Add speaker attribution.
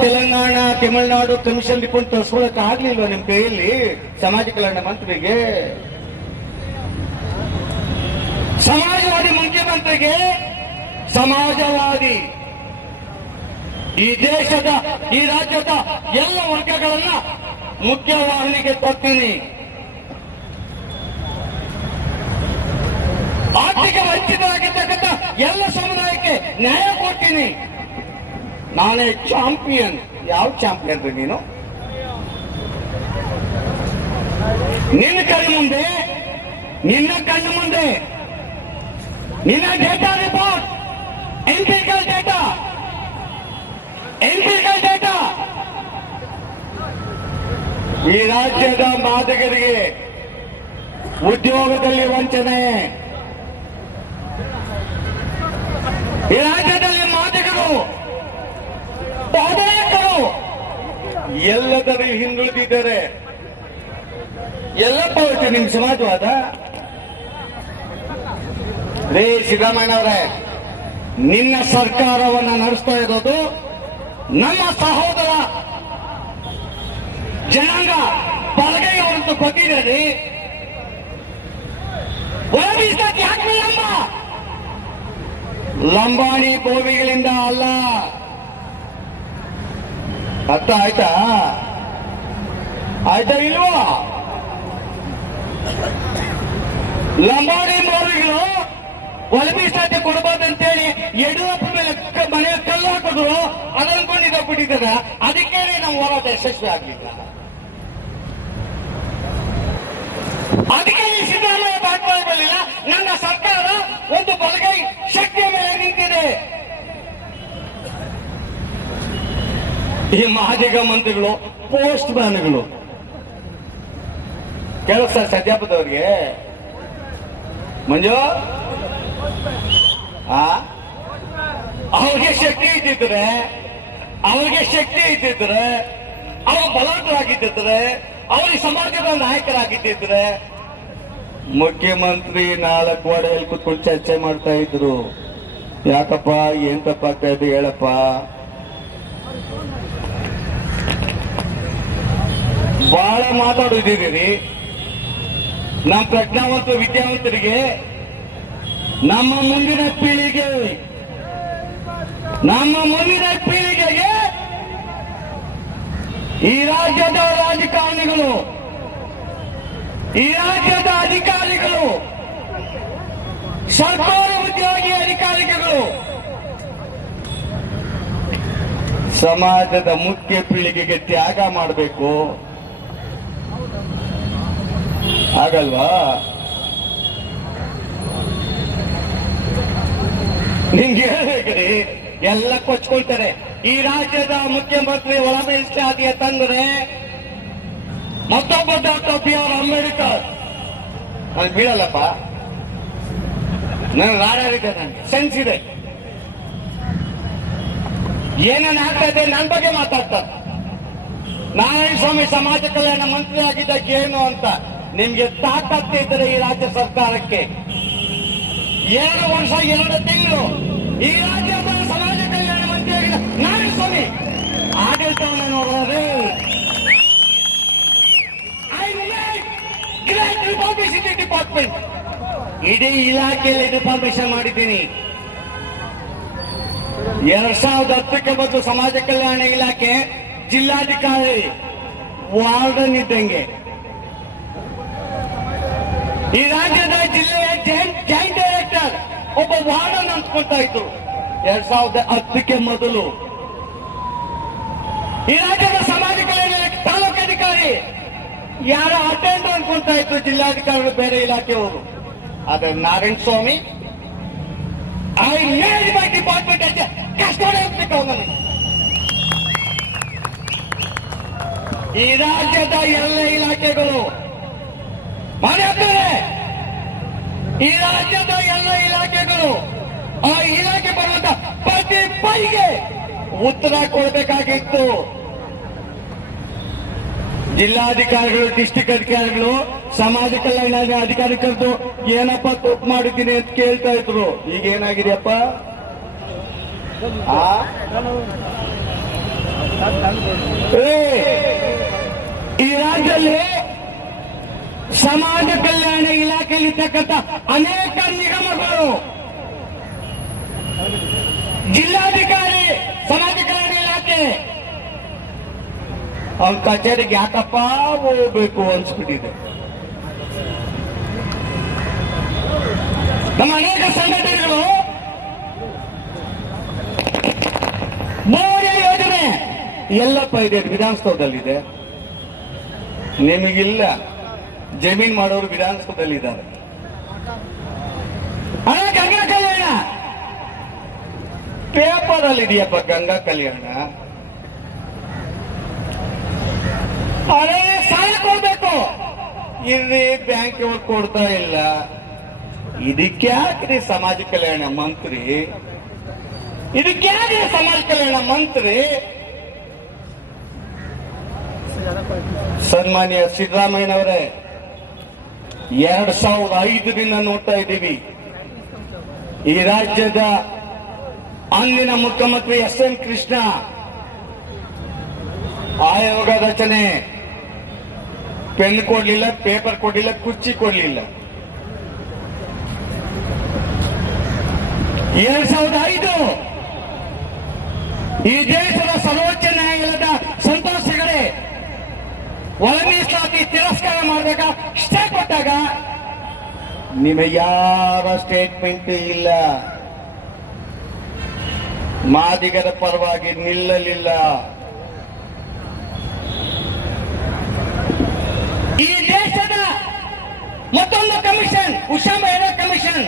Speaker 1: Telangana, Tamil Nadu commission report ತರಿಸ್ಕೊಳಕ್ ಆಗ್ಲಿಲ್ವಾ ನಿಮ್ ಕೈಯಲ್ಲಿ ಸಮಾಜ ಕಲ್ಯಾಣ ಮಂತ್ರಿಗೆ? ಸಮಾಜವಾದಿ ಮುಖ್ಯಮಂತ್ರಿಗೆ ಸಮಾಜವಾದಿ. ಈ ದೇಶದ, ಈ ರಾಜ್ಯದ ಎಲ್ಲ ವರ್ಗಗಳನ್ನ ಮುಖ್ಯವಾಹಿನಿಗೆ ಕೊಡ್ತೀನಿ. ಆರ್ಥಿಕ ವಂಚಿತರಾಗಿರ್ತಕ್ಕಂಥ ಎಲ್ಲ ಸಮುದಾಯಕ್ಕೆ ನ್ಯಾಯ ಕೊಡ್ತೀನಿ. ನಾನೇ ಚಾಂಪಿಯನ್. ಯಾವ ಚಾಂಪಿಯನ್ ರೀ ನೀನು? ನಿನ್ನ ಕಣ್ಣು ಮುಂದೆ, ನಿನ್ನ ಕಣ್ಣು ಮುಂದೆ. ನಿನ್ನ data report empirical data empirical data ಈ ರಾಜ್ಯದ ಮಾದಕರಿಗೆ ಉದ್ಯೋಗದಲ್ಲಿ ವಂಚನೆ. ಈ ರಾಜ್ಯದಲ್ಲಿ ಎಲ್ಲದರಲ್ಲಿ ಹಿಂದುಳಿದಿದ್ದಾರೆ. ಎಲ್ಲಪ್ಪ ಹೊರಟು ನಿಮ್ ಸಮಾಜವಾದ ರೇ ಸಿದ್ದರಾಮಯ್ಯನವರೇ, ನಿನ್ನ ಸರ್ಕಾರವನ್ನ ನಡೆಸ್ತಾ ಇರೋದು ನಮ್ಮ ಸಹೋದರ ಜನಾಂಗ ಬಲಗೈಯವರಂತೂ ಲಂಬ ಲಂಬಾಣಿ ಭೂಮಿಗಳಿಂದ ಅಲ್ಲ. ಅರ್ಥ ಆಯ್ತಾ? ಆಯ್ತಾ ಇಲ್ವಾ? ಲಂಬಾಣಿ ಮೋರಿಗಳು ಹೇಳಿ ಕೊಡಬಾರ್ದಂತೇಳಿ ಯಡಿಯೂರಪ್ಪ ಮೇಲೆ ಮನೆಯ ಮನೆ ಕಲ್ಲು ಹಾಕಿದ್ರು ಅದನ್ಕೊಂಡಿದ್ದ ಬಿಟ್ಟಿದ್ದಾರೆ ಅದಕ್ಕೆ ನಾವು ಹೋರಾಟ ಯಶಸ್ವಿ ಆಗಲಿಲ್ಲ. ಅದಕ್ಕೆ ಈ ಸಿದ್ದರಾಮಯ್ಯ ಬರಲಿಲ್ಲ ನನ್ನ ಸರ್ಕಾರ ಒಂದು ಬಲಗೈ ಶಕ್ತಿಯ ಮೇಲೆ ನಿಂತಿದೆ. ಈ ಮಾದಿಗ ಮಂತ್ರಿಗಳು ಪೋಸ್ಟ್ ಮ್ಯಾನ್ಗಳು. ಕೆಲಸ ಸದ್ಯಾಪದವ್ರಿಗೆ. ಮಂಜು? ಆ? ಅವ್ರಿಗೆ ಶಕ್ತಿ ಇದ್ದಿದ್ರೆ, ಅವ್ರಿಗೆ ಶಕ್ತಿ ಇದ್ದಿದ್ರೆ, ಅವ್ರು ಬಲವಂತರಾಗಿದ್ದಿದ್ರೆ, ಅವ್ರಿಗೆ ಸಮಾಜದ ನಾಯಕರಾಗಿದ್ದಿದ್ರೆ, ಮುಖ್ಯಮಂತ್ರಿ ನಾಲ್ಕು ವಾಡೆಯಲ್ಲಿ ಕುತ್ಕೊಂಡು ಚರ್ಚೆ ಮಾಡ್ತಾ ಇದ್ರು. ಯಾಕಪ್ಪ ಏನ್ ತಪ್ಪಾಗ್ತಾ ಹೇಳಪ್ಪ. ಬಹಳ ಮಾತಾಡಿದ್ದೀರಿ ನಮ್ಮ ಪ್ರಜ್ಞಾವಂತ ವಿದ್ಯಾವಂತರಿಗೆ ನಮ್ಮ ಮುಂದಿನ ಪೀಳಿಗೆ, ನಮ್ಮ ಮುಂದಿನ ಪೀಳಿಗೆಗೆ ಈ ರಾಜ್ಯದ ರಾಜಕಾರಣಿಗಳು, ಈ ರಾಜ್ಯದ ಅಧಿಕಾರಿಗಳು, ಸರ್ಕಾರ ಉದ್ಯೋಗಿ ಅಧಿಕಾರಿಗಳು, ಸಮಾಜದ ಮುಖ್ಯ ಪೀಳಿಗೆಗೆ ತ್ಯಾಗ ಮಾಡಬೇಕು. ಆಗಲ್ವಾ ನಿಮ್ಗೆ ಹೇಳ್ಬೇಕ್ರಿ ಎಲ್ಲ ಕೊಚ್ಕೊಳ್ತಾರೆ. ಈ ರಾಜ್ಯದ ಮುಖ್ಯಮಂತ್ರಿ ಒಳ ಮೀಸಲಾತಿಯ ತಂದ್ರೆ ಮತ್ತೊಬ್ಬ ಡಾಕ್ಟರ್ ಬಿ ಆರ್ ಅಂಬೇಡ್ಕರ್. ನಾನು ಬೀಳಲ್ಲಪ್ಪ ನನ್ನ ರಾಡಾಡಿದೆ ನನಗೆ ಸೆನ್ಸ್ ಇದೆ. ಏನೇನು ಆಗ್ತಾ ಇದೆ ನನ್ನ ಬಗ್ಗೆ ಮಾತಾಡ್ತಾರೆ. ನಾರಾಯಣ ಸ್ವಾಮಿ ಸಮಾಜ ಕಲ್ಯಾಣ ಮಂತ್ರಿ ಆಗಿದ್ದಾಗ ಏನು ಅಂತ? ನಿಮ್ಗೆ ತಾಕತ್ತಿದ್ರೆ ಈ ರಾಜ್ಯ ಸರ್ಕಾರಕ್ಕೆ. ಎರಡು ವರ್ಷ, ಎರಡು ತಿಂಗಳು. ಈ ರಾಜ್ಯ ಸಮಾಜ ಕಲ್ಯಾಣ ಮಂತ್ರಿ ನಾನು ಸ್ವಾಮಿ. ಆಡಳಿತವನ್ನು ನೋಡಿದ್ರೆ ಇನ್ಫಾರ್ಮೇಶನ್ ಡಿಪಾರ್ಟ್ಮೆಂಟ್ ಇಡೀ ಇಲಾಖೆಯಲ್ಲಿ ಇನ್ಫಾರ್ಮೇಶನ್ ಮಾಡಿದ್ದೀನಿ. ಎರಡ್ ಸಾವಿರದ ಹತ್ತಕ್ಕೆ ಬಂದು ಸಮಾಜ ಕಲ್ಯಾಣ ಇಲಾಖೆ ಜಿಲ್ಲಾಧಿಕಾರಿ ವಾರ್ಡನ್ ಇದ್ದಂಗೆ. ಈ ರಾಜ್ಯದ ಜಿಲ್ಲೆಯ ಜಾಯಿಂಟ್ ಡೈರೆಕ್ಟರ್ ಒಬ್ಬ ವಾರ್ಡನ್ ಅಂದ್ಕೊಳ್ತಾ ಇತ್ತು ಎರಡ್ ಸಾವಿರದ ಹತ್ತಕ್ಕೆ ಮೊದಲು. ಈ ರಾಜ್ಯದ ಸಮಾಜ ಕಲ್ಯಾಣ ಇಲಾಖೆ ತಾಲೂಕು ಅಧಿಕಾರಿ ಯಾರ ಅಟೆಂಡ್ ಅನ್ಕೊಳ್ತಾ ಇದ್ರು, ಜಿಲ್ಲಾಧಿಕಾರಿಗಳು ಬೇರೆ ಇಲಾಖೆಯವರು. ಆದ್ರೆ Narayana Swamy I mail my department ಕಷ್ಟ ಈ ರಾಜ್ಯದ ಎಲ್ಲ ಇಲಾಖೆಗಳು ಮನೆಯಂದರೆ ಈ ರಾಜ್ಯದ ಎಲ್ಲ ಇಲಾಖೆಗಳು, ಆ ಇಲಾಖೆ ಬರುವಂತ ಪ್ರತಿ ಪೈಗೆ ಉತ್ತರ ಕೊಡಬೇಕಾಗಿತ್ತು. ಜಿಲ್ಲಾಧಿಕಾರಿಗಳು ಡಿಸ್ಟಿಕ್ ಅಧಿಕಾರಿಗಳು, ಸಮಾಜ ಕಲ್ಯಾಣ ಅಧಿಕಾರಿ ಕರೆದು ಏನಪ್ಪ ತಪ್ಪು ಮಾಡಿದ್ದೀನಿ ಅಂತ ಕೇಳ್ತಾ ಇದ್ರು. ಈಗ ಏನಾಗಿದೆಯಪ್ಪ? ಈ ರಾಜ್ಯದಲ್ಲಿ ಸಮಾಜ ಕಲ್ಯಾಣ ಇಲಾಖೆಯಲ್ಲಿ ಇರ್ತಕ್ಕಂಥ ಅನೇಕ ನಿಗಮಗಳು. ಜಿಲ್ಲಾಧಿಕಾರಿ, ಸಮಾಜ ಕಲ್ಯಾಣ ಇಲಾಖೆ. ಅವ್ರ ಕಚೇರಿಗೆ ಯಾಕಪ್ಪ ಹೋಗ್ಬೇಕು ಅನ್ಸ್ಬಿಟ್ಟಿದೆ. ನಮ್ಮ ಅನೇಕ ಸಂಘಟನೆಗಳು. ಮೌರ್ಯ ಯೋಜನೆ. ಎಲ್ಲಪ್ಪ ಇದೆ ವಿಧಾನಸೌಧದಲ್ಲಿದೆ. ನಿಮಗಿಲ್ಲ. ಜಮೀನ್ ಮಾಡೋರು ವಿಧಾನಸೌಧದಲ್ಲಿದ್ದಾರೆ ಅಣ್ಣ, ಗಂಗಾ ಕಲ್ಯಾಣ! ಪೇಪರ್ ಅಲ್ಲಿ ಇದೆಯಪ್ಪ ಗಂಗಾ ಕಲ್ಯಾಣ. ಅದೇ ಸಾಲ ಕೊಡ್ಬೇಕು. ಇಲ್ಲಿ ಬ್ಯಾಂಕ್ ಅವ್ರು ಕೊಡ್ತಾ ಇಲ್ಲ. ಇದಕ್ಕೆ ಯಾಕ್ರಿ ಸಮಾಜ ಕಲ್ಯಾಣ ಮಂತ್ರಿ? ಇದಕ್ಕೆ ಯಾಕ್ರಿ ಸಮಾಜ ಕಲ್ಯಾಣ ಮಂತ್ರಿ? ಸನ್ಮಾನ್ಯ ಸಿದ್ದರಾಮಯ್ಯನವರೇ ಎರಡ್ ಸಾವಿರದ ಐದರಿಂದ ನೋಡ್ತಾ ಇದ್ದೀವಿ. ಈ ರಾಜ್ಯದ ಅಂದಿನ ಮುಖ್ಯಮಂತ್ರಿ ಎಸ್ ಎನ್ ಕೃಷ್ಣ ಆಯೋಗ ರಚನೆ. ಪೆನ್ ಕೊಡ್ಲಿಲ್ಲ, ಪೇಪರ್ ಕೊಡ್ಲಿಲ್ಲ, ಕುರ್ಚಿ ಕೊಡ್ಲಿಲ್ಲ. ಎರಡ್ ಸಾವಿರದ ಐದು ಈ ದೇಶದ ಸರ್ವೋಚ್ಚ ನ್ಯಾಯಾಲಯದ ಸಂತೋಷಗಳೇ ಹೆಗಡೆ ತಿರಸ್ಕಾರ ಮಾಡಬೇಕಾ? ನಿಮಗೆ ಯಾವ ಸ್ಟೇಟ್ಮೆಂಟ್ ಇಲ್ಲ. ಮಾದಿಗರ ಪರವಾಗಿ ನಿಲ್ಲಲಿಲ್ಲ. ಈ ದೇಶದ ಮತ್ತೊಂದು ಕಮಿಷನ್ ಉಷಾ ಮಹಿಳಾ ಕಮಿಷನ್.